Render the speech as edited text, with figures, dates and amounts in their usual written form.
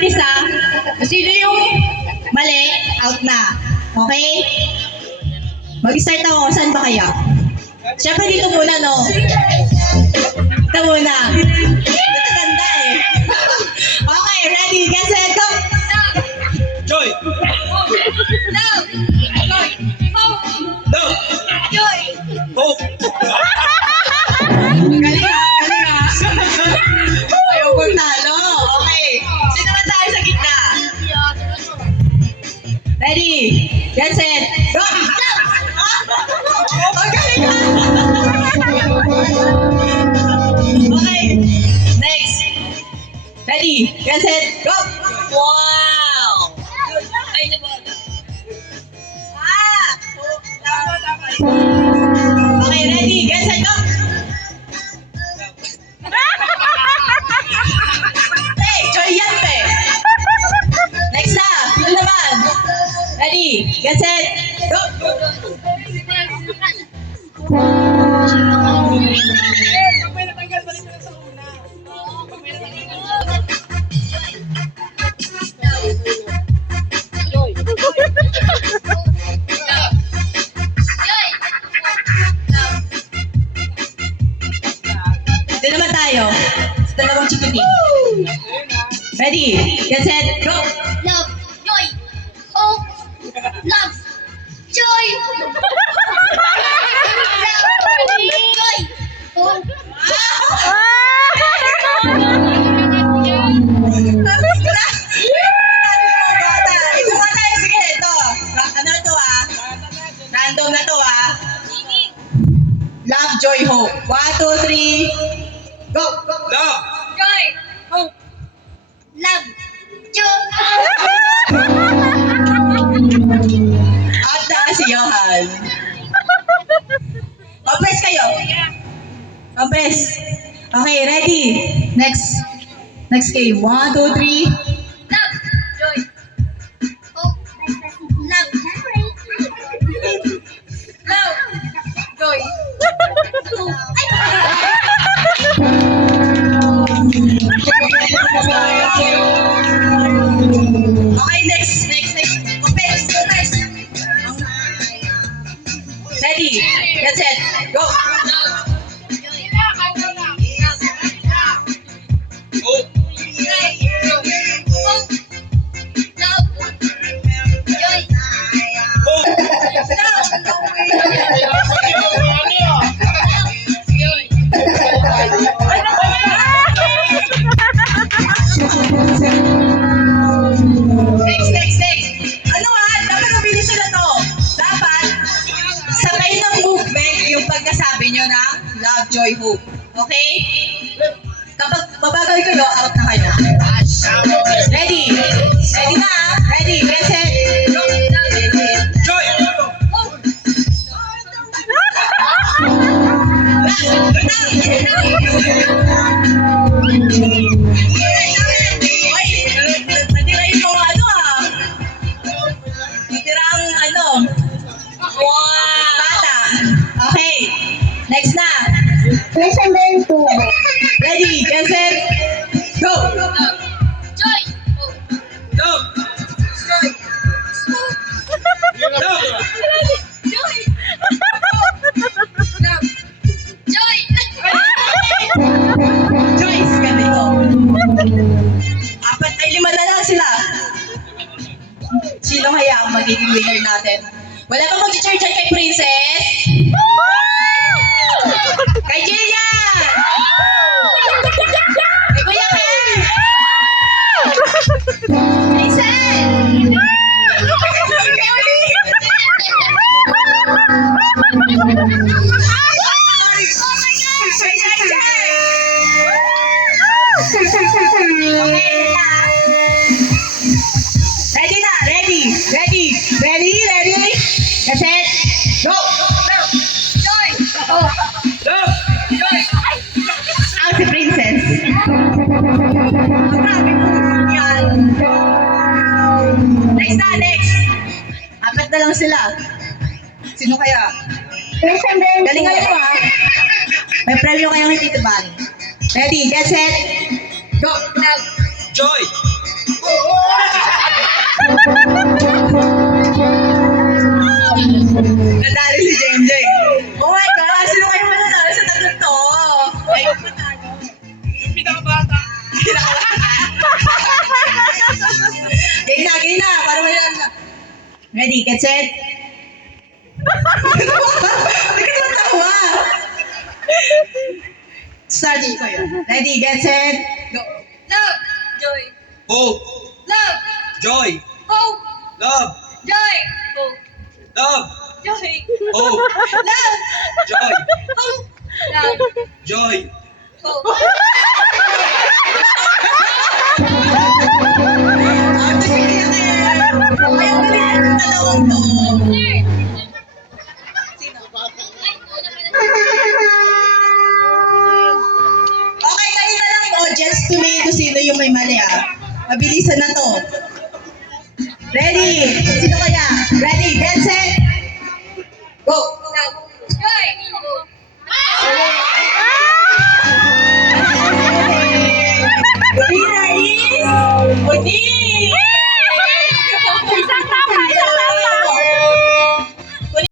practice ha. Sino yung mali, out na. Okay? Mag-start ako. Saan ba kaya? Siyempre dito muna, no? Dito muna. Ito ganda eh. Okay, ready? Get set, go! Joy! Love! Joy! Hope! Love! Joy! Hope! Galing ha, galing ha. Ayaw kong talo. Okay. Sino naman tayo sa gitna? Ready? Get set, go! Oh, galing ha. Okay. Next. Ready? Get set, go! Wow! Ay, nabawa. Ah! Okay, ready? Get set, go! Hey, Joy yan, pe! Next na! Yun naman! Ready? Get set, go! Ito naman tayo. Sa dalawang chikiting. Ready? Get set, go! Love! Joy! Hope! Love! Joy! Joy! Hope! Ito nga tayo. Sige, ito. Ano to ah? Random na to ah. Love, joy, hope. 1, 2, 3. Go! Love! Joy! Hope! Love! Joy! At na si Johan. Compress kayo. Compress. Okay, ready. Next game. 1, 2, 3. Love! Joy! Hope! Love! Love! Joy! Okay, next. Compress. Ready. Get set. Go. Hope! Hope! Next. Ano nga? Dapat mabilis na to. Dapat sabay ng movement yung pagkasabi nyo ng love, joy, hope. Okay? Kapag mabagal kayo, out na kayo. Ready? Ready na? Ready? Get set. Go. Joy! Oy, natira yung mga ano ah. Natira ang ano. Bata. Okay. Next na. Listen ba yung tubo? Ready? Get set. Go. Joy! Love! Love! Joy! Love! Joy! Choice, ganito. 5 na lang sila. Sino kaya ang magiging winner natin? Wala ba mag-charge kay Princess? Kay Jillian! Kay Kuya Ken! Hazel! Kay Jai! Ready? Get set, go! Joy! Love! Joy! Out si Princess. Grabe po yan. Next. 4 na lang sila. Sino kaya? Galingan mo ha. May premyo kayong hindi tibaling. Ready, get set, go! Joy! Ready, get set. Hindi ka matawa. Start ko yun. Ready, get set, go. Love. Joy. Hope. Love. Joy. Hope. Love. Joy. Hope. Love. Joy. Hope. Love. Joy. Hope. Love. Joy. Hope. Ate, sige na kayo. Ayaw ko rin ang talawang to. Sino? Okay, kayo na lang audience. Tumingin ko sino yung may mali Mabilisan na to. Ready? Sino kaya? Ready, get set.